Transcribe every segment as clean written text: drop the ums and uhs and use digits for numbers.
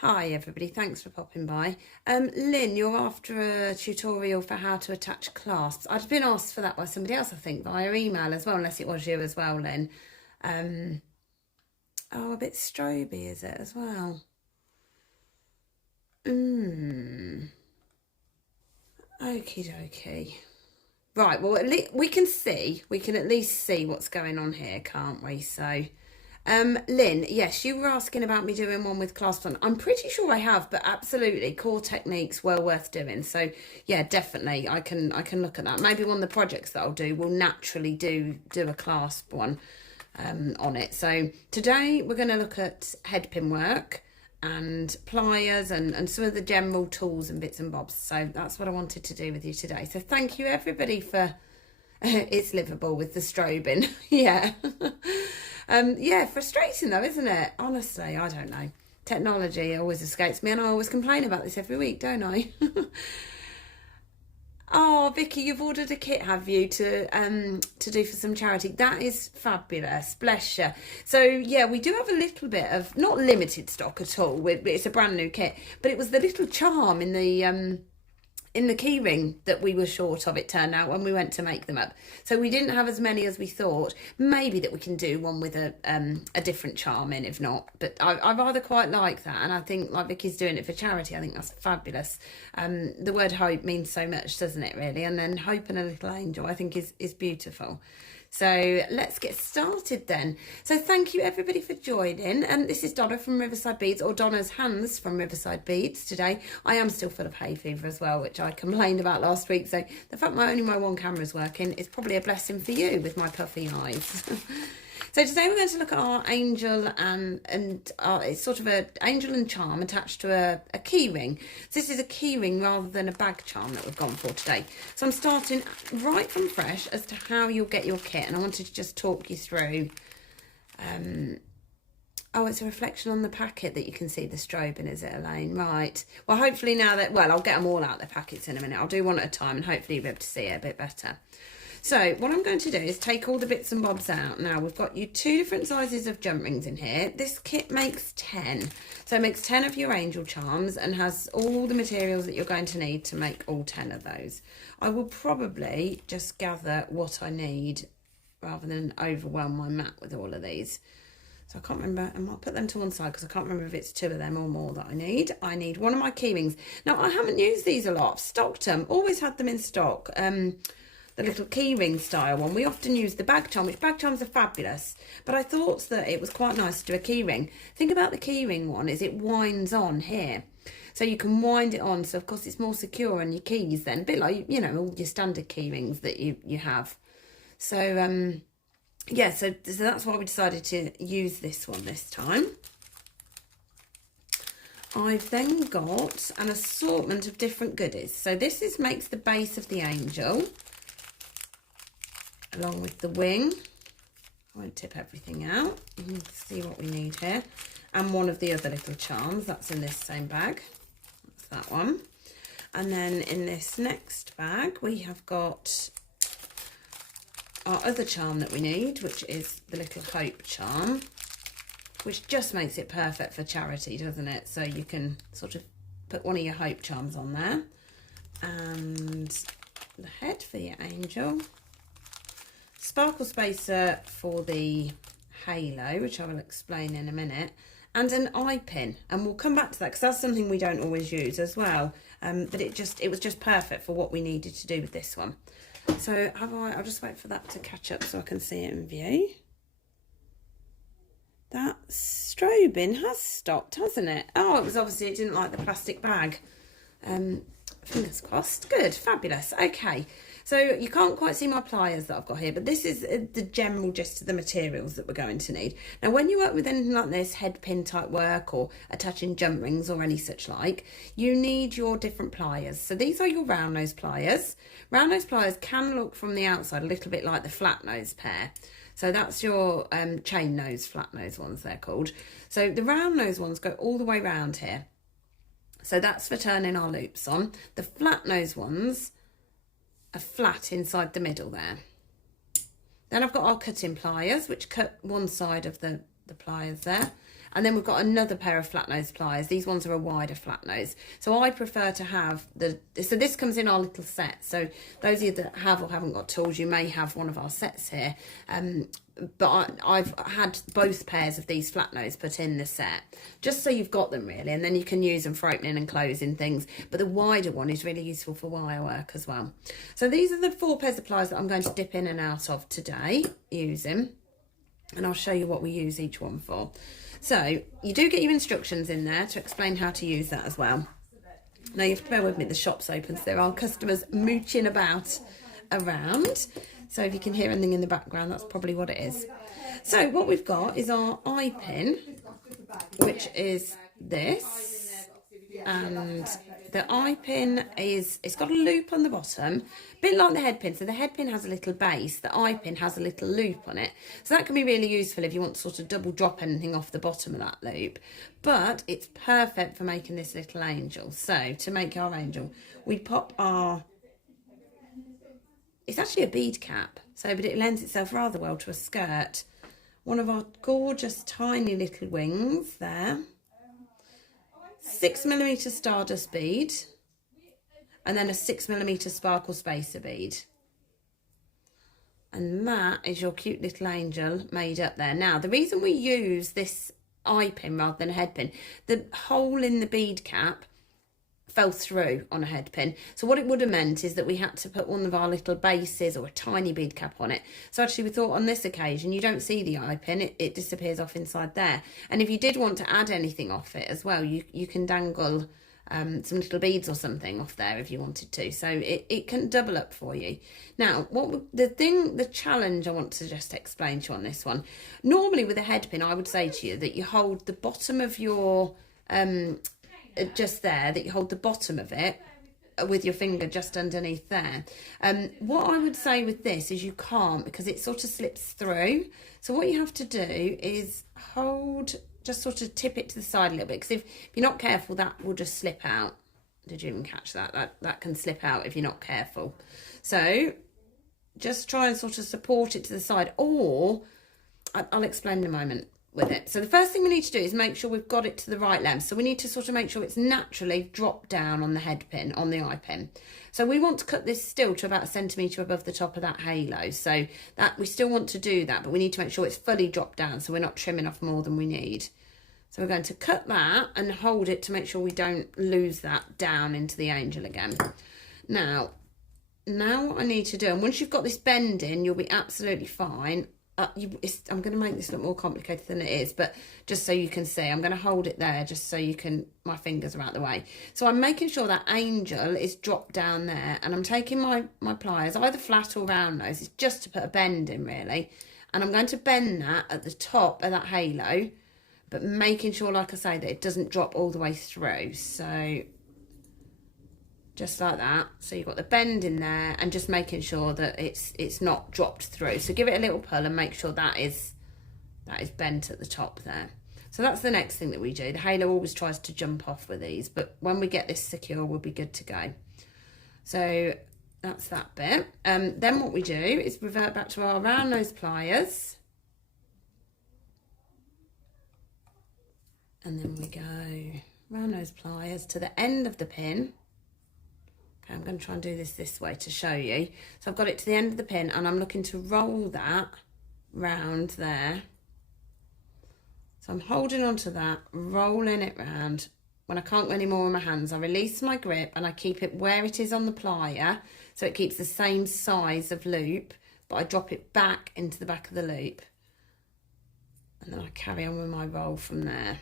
Hi everybody, thanks for popping by. Lynn, you're after a tutorial for how to attach clasps. I'd been asked for that by somebody else, I think, via email as well, unless it was you as well, Lynn. Oh, a bit stroby, is it, as well? Okie dokie. Right, well, we can at least see what's going on here, can't we? So... Lynn, yes, you were asking about me doing one with clasps on. I'm pretty sure I have, but absolutely, core techniques well worth doing. So yeah, definitely, I can look at that. Maybe one of the projects that I'll do will naturally do a clasp one on it. So today we're going to look at head pin work and pliers and some of the general tools and bits and bobs. So that's what I wanted to do with you today. So thank you everybody for it's livable with the strobing. Yeah. Yeah, frustrating though, isn't it? Honestly, I don't know. Technology always escapes me, and I always complain about this every week, don't I? Oh, Vicky, you've ordered a kit, have you, to do for some charity? That is fabulous, bless you. So yeah, we do have a little bit of not limited stock at all. It's a brand new kit, but it was the little charm in the keyring that we were short of, it turned out, when we went to make them up. So we didn't have as many as we thought. Maybe that we can do one with a different charm in, if not. But I rather quite like that. And I think, like Vicky's doing it for charity, I think that's fabulous. The word hope means so much, doesn't it, really? And then hope and a little angel, I think is beautiful. So let's get started then. So thank you everybody for joining. And this is Donna from Riverside Beads, or Donna's hands from Riverside Beads today. I am still full of hay fever as well, which I complained about last week. So the fact only my one camera's working is probably a blessing for you with my puffy eyes. So today we're going to look at our angel and it's sort of an angel and charm attached to a key ring. So this is a key ring rather than a bag charm that we've gone for today. So I'm starting right from fresh as to how you'll get your kit, and I wanted to just talk you through. Oh, it's a reflection on the packet that you can see the strobing, is it, Elaine? Right. Well, hopefully now that, well, I'll get them all out the packets in a minute. I'll do one at a time and hopefully you'll be able to see it a bit better. So what I'm going to do is take all the bits and bobs out. Now we've got you 2 different sizes of jump rings in here. This kit makes 10. So it makes 10 of your angel charms and has all the materials that you're going to need to make all 10 of those. I will probably just gather what I need rather than overwhelm my mat with all of these. So I can't remember, and I'll put them to one side because I can't remember if it's 2 of them or more that I need. I need one of my key rings. Now I haven't used these a lot. I've stocked them, always had them in stock. The little keyring style one. We often use the bag charm, which bag charms are fabulous, but I thought that it was quite nice to do a keyring. Thing about the keyring one is it winds on here, so you can wind it on, so of course it's more secure on your keys then, a bit like, you know, all your standard keyrings that you have. So yeah, so that's why we decided to use this one this time. I've then got an assortment of different goodies. So this makes the base of the angel, along with the wing. I won't tip everything out. You can see what we need here. And one of the other little charms, that's in this same bag. That's that one. And then in this next bag, we have got our other charm that we need, which is the little hope charm, which just makes it perfect for charity, doesn't it? So you can sort of put one of your hope charms on there. And the head for your angel. Sparkle spacer for the halo, which I will explain in a minute, and an eye pin, and we'll come back to that because that's something we don't always use as well, but it was just perfect for what we needed to do with this one. So I'll just wait for that to catch up so I can see it in view. That strobing has stopped, hasn't it? Oh, it was obviously, it didn't like the plastic bag. Fingers crossed. Good, fabulous. Okay, so you can't quite see my pliers that I've got here, but this is the general gist of the materials that we're going to need. Now, when you work with anything like this, head pin type work or attaching jump rings or any such like, you need your different pliers. So these are your round nose pliers. Round nose pliers can look from the outside a little bit like the flat nose pair. So that's your chain nose, flat nose ones, they're called. So the round nose ones go all the way round here. So that's for turning our loops on. The flat nose ones are flat inside the middle there. Then I've got our cutting pliers, which cut one side of the pliers there. And then we've got another pair of flat nose pliers. These ones are a wider flat nose. So I prefer to have so this comes in our little set. So those of you that have or haven't got tools, you may have one of our sets here. But I've had both pairs of these flat nose put in the set, just so you've got them really, and then you can use them for opening and closing things. But the wider one is really useful for wire work as well. So these are the 4 pairs of pliers that I'm going to dip in and out of today using, and I'll show you what we use each one for. So you do get your instructions in there to explain how to use that as well. Now you have to bear with me, the shop's open, so there are customers mooching about around. So if you can hear anything in the background, that's probably what it is. So what we've got is our eye pin, which is this. And the eye pin it's got a loop on the bottom, a bit like the head pin. So the head pin has a little base, the eye pin has a little loop on it. So that can be really useful if you want to sort of double drop anything off the bottom of that loop. But it's perfect for making this little angel. So to make our angel, we pop our... It's actually a bead cap, but it lends itself rather well to a skirt. One of our gorgeous tiny little wings there. 6mm Stardust bead. And then a 6mm Sparkle Spacer bead. And that is your cute little angel made up there. Now, the reason we use this eye pin rather than a head pin, the hole in the bead cap fell through on a head pin. So what it would have meant is that we had to put one of our little bases or a tiny bead cap on it. So actually we thought on this occasion, you don't see the eye pin, it disappears off inside there. And if you did want to add anything off it as well, you can dangle some little beads or something off there if you wanted to. So it can double up for you. Now, the challenge I want to just explain to you on this one. Normally with a head pin, I would say to you that you hold the bottom of your... just there, that you hold the bottom of it with your finger just underneath there. What I would say with this is you can't, because it sort of slips through. So what you have to do is hold, just sort of tip it to the side a little bit, because if you're not careful, that will just slip out. Did you even catch that? That can slip out if you're not careful. So just try and sort of support it to the side, or I'll explain in a moment with it. So the first thing we need to do is make sure we've got it to the right length. So we need to sort of make sure it's naturally dropped down on the head pin, on the eye pin. So we want to cut this still to about 1 centimetre above the top of that halo. So that we still want to do that, but we need to make sure it's fully dropped down so we're not trimming off more than we need. So we're going to cut that and hold it to make sure we don't lose that down into the angel again. Now what I need to do, and once you've got this bend in, you'll be absolutely fine. I'm going to make this look more complicated than it is, but just so you can see, I'm going to hold it there just so you can, my fingers are out the way. So I'm making sure that angel is dropped down there, and I'm taking my pliers, either flat or round nose, it's just to put a bend in really. And I'm going to bend that at the top of that halo, but making sure, like I say, that it doesn't drop all the way through. So just like that. So you've got the bend in there, and just making sure that it's not dropped through. So give it a little pull and make sure that is bent at the top there. So that's the next thing that we do. The halo always tries to jump off with these, but when we get this secure, we'll be good to go. So that's that bit. Then what we do is revert back to our round nose pliers. And then we go round nose pliers to the end of the pin. I'm going to try and do this way to show you. So I've got it to the end of the pin, and I'm looking to roll that round there. So I'm holding on to that, rolling it round. When I can't go any more with my hands, I release my grip and I keep it where it is on the plier, so it keeps the same size of loop, but I drop it back into the back of the loop. And then I carry on with my roll from there.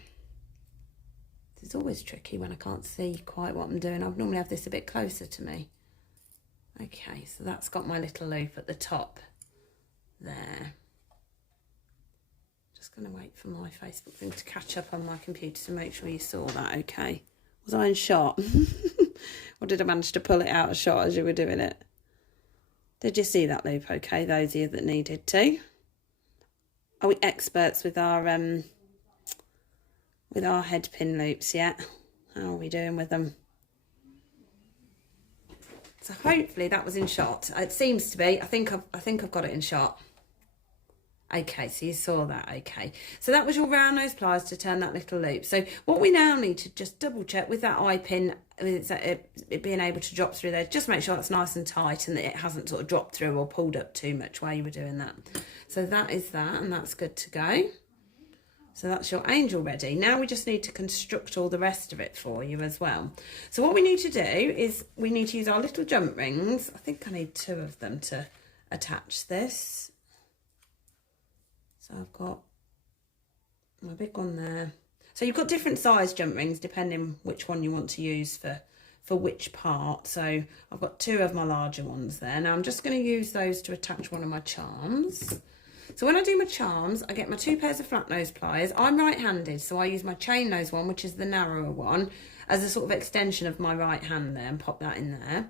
It's always tricky when I can't see quite what I'm doing. I'd normally have this a bit closer to me. Okay, so that's got my little loop at the top there. Just going to wait for my Facebook thing to catch up on my computer to make sure you saw that okay. Was I in shot? Or did I manage to pull it out of shot as you were doing it? Did you see that loop okay, those of you that needed to? Are we experts with our head pin loops yet? How are we doing with them? So hopefully that was in shot. It seems to be. I think I've got it in shot. Okay, so you saw that, okay. So that was your round nose pliers to turn that little loop. So what we now need to just double check with that eye pin, it being able to drop through there, just make sure that's nice and tight and that it hasn't sort of dropped through or pulled up too much while you were doing that. So that is that, and that's good to go. So that's your angel ready. Now we just need to construct all the rest of it for you as well. So what we need to do is we need to use our little jump rings. I think I need 2 of them to attach this. So I've got my big one there. So you've got different size jump rings depending which one you want to use for which part. So I've got 2 of my larger ones there. Now I'm just going to use those to attach one of my charms. So when I do my charms, I get my 2 pairs of flat nose pliers. I'm right-handed, so I use my chain nose one, which is the narrower one, as a sort of extension of my right hand there, and pop that in there.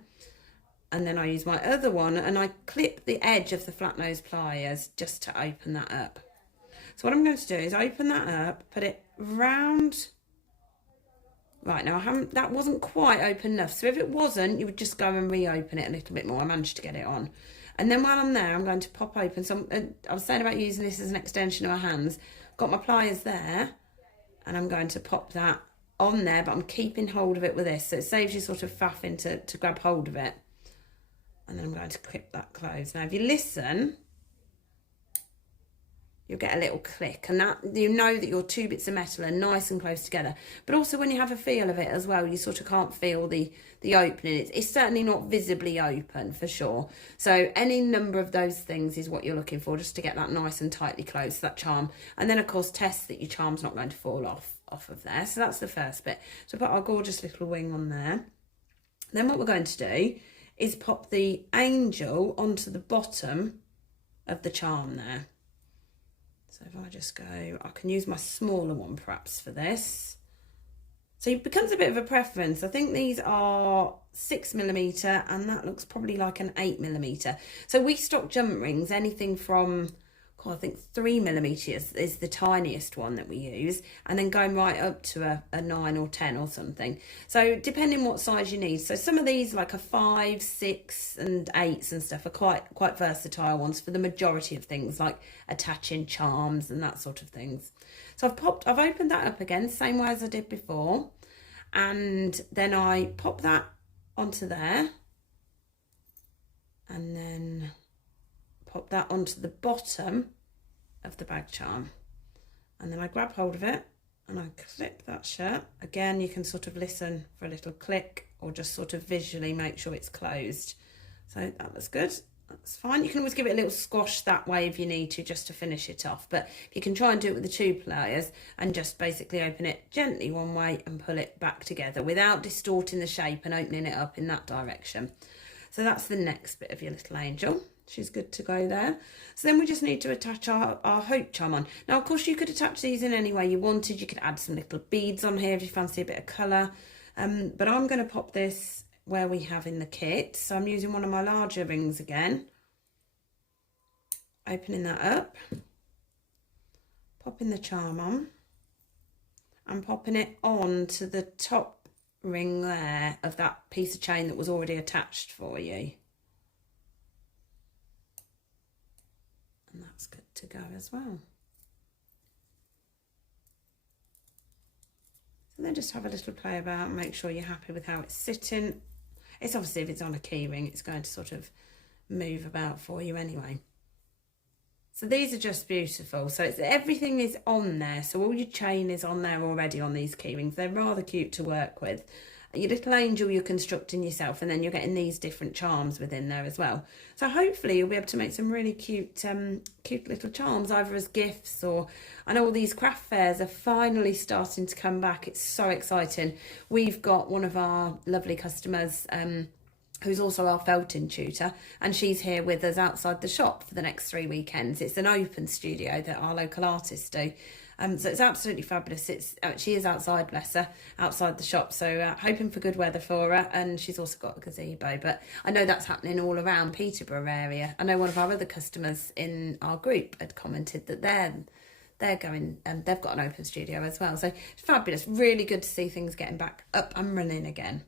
And then I use my other one and I clip the edge of the flat nose pliers just to open that up. So what I'm going to do is open that up, put it round. Right, now that wasn't quite open enough. So if it wasn't, you would just go and reopen it a little bit more. I managed to get it on. And then while I'm there, I'm going to pop open. So I was saying about using this as an extension of my hands. Got my pliers there and I'm going to pop that on there, but I'm keeping hold of it with this. So it saves you sort of faffing to grab hold of it. And then I'm going to clip that closed. Now, if you listen, you'll get a little click, and that you know that your 2 bits of metal are nice and close together. But also when you have a feel of it as well, you sort of can't feel the opening. It's certainly not visibly open for sure. So any number of those things is what you're looking for, just to get that nice and tightly closed, that charm. And then of course test that your charm's not going to fall off of there. So that's the first bit. So put our gorgeous little wing on there. Then what we're going to do is pop the angel onto the bottom of the charm there. So if I just go, I can use my smaller one perhaps for this. So it becomes a bit of a preference. I think these are 6mm and that looks probably like an 8mm. So we stock jump rings, anything from, I think 3mm is the tiniest one that we use, and then going right up to a 9 or 10 or something. So depending what size you need. So some of these, like a 5, 6 and 8s and stuff, are quite versatile ones for the majority of things, like attaching charms and that sort of things. So I've opened that up again, same way as I did before, and then I pop that onto there, and then pop that onto the bottom of the bag charm, and then I grab hold of it and I clip that shut. Again, you can sort of listen for a little click or just sort of visually make sure it's closed. So that looks good, that's fine. You can always give it a little squash that way if you need to, just to finish it off, but you can try and do it with the 2 pliers and just basically open it gently one way and pull it back together without distorting the shape and opening it up in that direction. So that's the next bit of your little angel. She's good to go there. So then we just need to attach our hope charm on. Now, of course, you could attach these in any way you wanted. You could add some little beads on here if you fancy a bit of colour. But I'm going to pop this where we have in the kit. So I'm using one of my larger rings again. Opening that up. Popping the charm on. And popping it on to the top ring there of that piece of chain that was already attached for you. And that's good to go as well. So then just have a little play about and make sure you're happy with how it's sitting. It's obviously, if it's on a key ring, it's going to sort of move about for you anyway. So these are just beautiful. So everything is on there. So all your chain is on there already on these key rings. They're rather cute to work with. Your little angel you're constructing yourself, and then you're getting these different charms within there as well. So hopefully you'll be able to make some really cute little charms, either as gifts or... I know all these craft fairs are finally starting to come back. It's so exciting. We've got one of our lovely customers who's also our felting tutor, and she's here with us outside the shop for the next 3 weekends. It's an open studio that our local artists do. So it's absolutely fabulous. She is outside, bless her, outside the shop. So hoping for good weather for her. And she's also got a gazebo. But I know that's happening all around Peterborough area. I know one of our other customers in our group had commented that they're going, and they've got an open studio as well. So it's fabulous. Really good to see things getting back up and running again.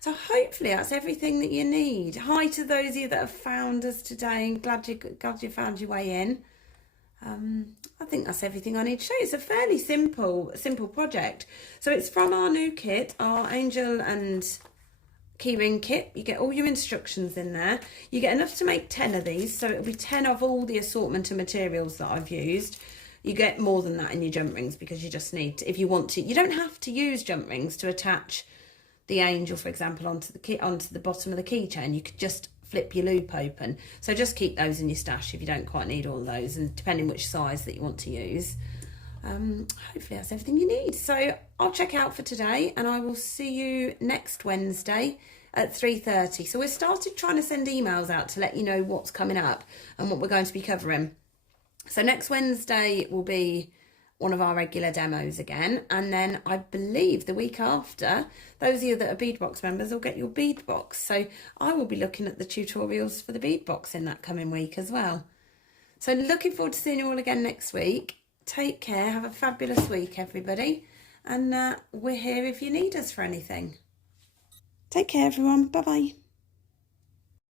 So hopefully that's everything that you need. Hi to those of you that have found us today, and glad you found your way in. I think that's everything I need to show you. It's a fairly simple project. So it's from our new kit, our Angel and Keyring kit. You get all your instructions in there. You get enough to make 10 of these, so it'll be 10 of all the assortment of materials that I've used. You get more than that in your jump rings, because you just need to, if you want to, you don't have to use jump rings to attach the Angel, for example, onto the bottom of the keychain. You could just flip your loop open. So just keep those in your stash if you don't quite need all those, and depending which size that you want to use. Hopefully that's everything you need. So I'll check out for today, and I will see you next Wednesday at 3:30. So we started trying to send emails out to let you know what's coming up and what we're going to be covering. So next Wednesday will be one of our regular demos again, and then I believe the week after, those of you that are Beadbox members will get your bead box. So I will be looking at the tutorials for the bead box in that coming week as well. So looking forward to seeing you all again next week. Take care, have a fabulous week everybody, and we're here if you need us for anything. Take care everyone, bye bye.